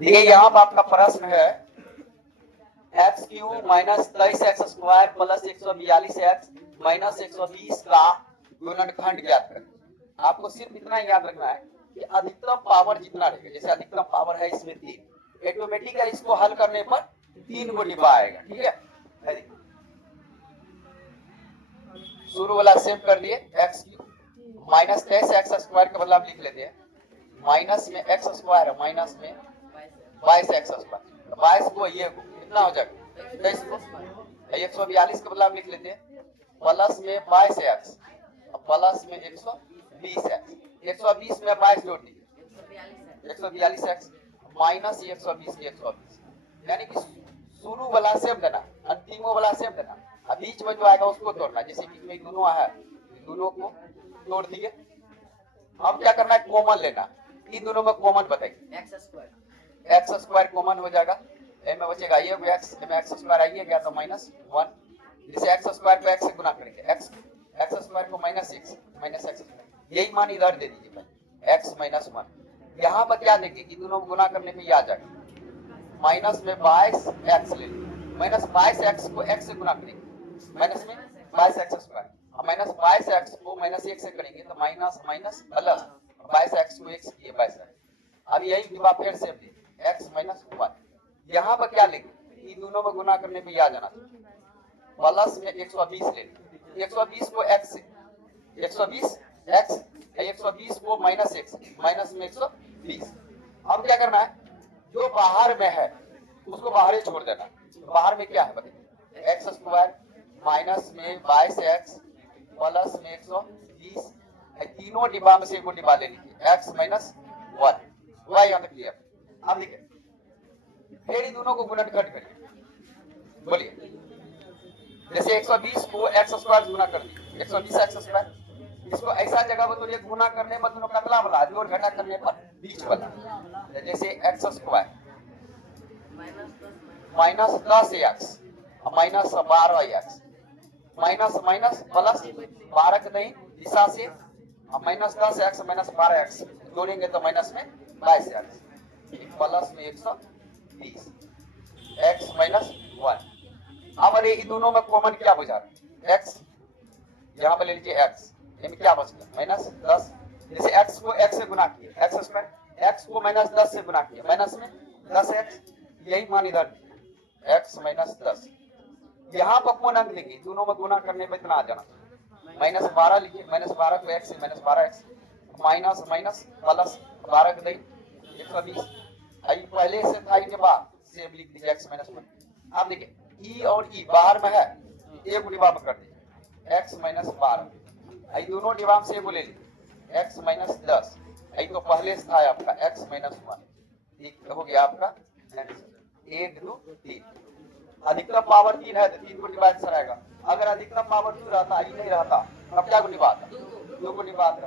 देखिए यहाँ पर आपका प्रश्न है x cube minus 23x square plus 142x minus 120 का गुणनखंड ज्ञात करें। आपको सिर्फ इतना याद रखना है कि अधिकतम पावर जितना रहेगा, जैसे अधिकतम पावर है इसमें 3, ऑटोमेटिकली इसको हल करने पर 3 को डिवा आएगा। ठीक है, शुरू वाला सेव कर लिए x cube minus 23x square का बदला लिख लेते हैं, माइनस में एक्स स्क्वायर माइनस में 22x स्क्वायर, 22 को ये कितना हो जाएगा 23 को 142 का बदला लिख लेते हैं, प्लस में 22x प्लस में 120x, 120 में 22 जोड़ दीजिए 142x माइनस 120 की 120, यानी कि शुरू वाला सेम देना, अंतिमों वाला सेम देना, अब बीच में जो आएगा उसको तोड़ना। जैसे बीच में दोनों है, दोनों को तोड़ दिए। अब क्या करना है, कॉमन लेना, इन दोनों में कॉमन बताइए, एक्स स्क्वायर कॉमन हो जाएगा, ए में बचेगा ये एक्स, ए में एक्स स्क्वायर आइए गया तो माइनस 1, जैसे एक्स स्क्वायर को एक्स से गुना करेंगे, एक्स स्क्वायर को माइनस एक्स, यही मान इधर दे दीजिए भाई, एक्स माइनस 1। यहाँ पर क्या देंगे कि दोनों गुना करने पे ये आ जाएगा, माइनस में 22x ले लीजिए, माइनस 22x को x से गुना करेंगे, माइनस में 22x स्क्वायर, माइनस 22x को माइनस 1 से करेंगे तो माइनस माइनस प्लस 22x को 1 से किए 22x। अब यही डिवा फिर से x माइनस 1, यहाँ पर क्या लेंगे, इन दोनों में गुना करने पे ये आ जाना चाहिए, प्लस में 120 ले लीजिए, 120 को x से 120 x, 120 को माइनस x, माइनस में 120। अब क्या करना है, जो बाहर में है उसको बाहर ही छोड़ देना। बाहर में क्या है बताइए, एक्स स्क्वायर माइनस में 22x प्लस में 120, तीनों डिब्बा में से एक डिब्बा ले लीजिए, x माइनस 1, वह यहाँ तक क्लियर। अब देखिए फिर इन दोनों को गुणनखंड करिए, बोलिए, जैसे 120 को x स्क्वायर गुना कर दीजिए 120x स्क्वायर, इसको ऐसा जगह पर तो गुना करने पर दोनों कतला वाला, जोड़ घटा करने पर बीच वाला, जैसे x square minus 10x minus 12x, minus minus plus 12 के नहीं दिशा से माइनस 10x माइनस 12x जोड़ेंगे तो माइनस में 22x प्लस में 120 x माइनस 1। अब अरे इन दोनों में कॉमन क्या बुझा, x यहाँ पर ले लीजिए x, में क्या बच गया माइनस 10, जैसे x को x से गुना किया x स्क्वायर, x को माइनस 10 से गुना किया माइनस में 10x, यही मान इधर x माइनस 10। यहाँ पर कौन अंक लेंगे, दोनों में गुना करने पे इतना आ जाना, माइनस 12 लीजिए, माइनस 12 को x से minus 12x minus minus plus 12 के नहीं 120, पहले से था के बाद सेम लिख दीजिए x माइनस 1। अब देखिए e और e बाहर में है, एक डिवा में कर दीजिए x माइनस 12, दोनों डिवाम से बोले x माइनस 10, तो पहले से था आपका x माइनस 1, हो गया आपका 8 2 3। अधिकतम पावर 3 है तो 3 को डिवाइड आएगा, अगर अधिकतम पावर 2 रहता, ये नहीं रहता तब क्या को डिवाइड 2 को डिवाइड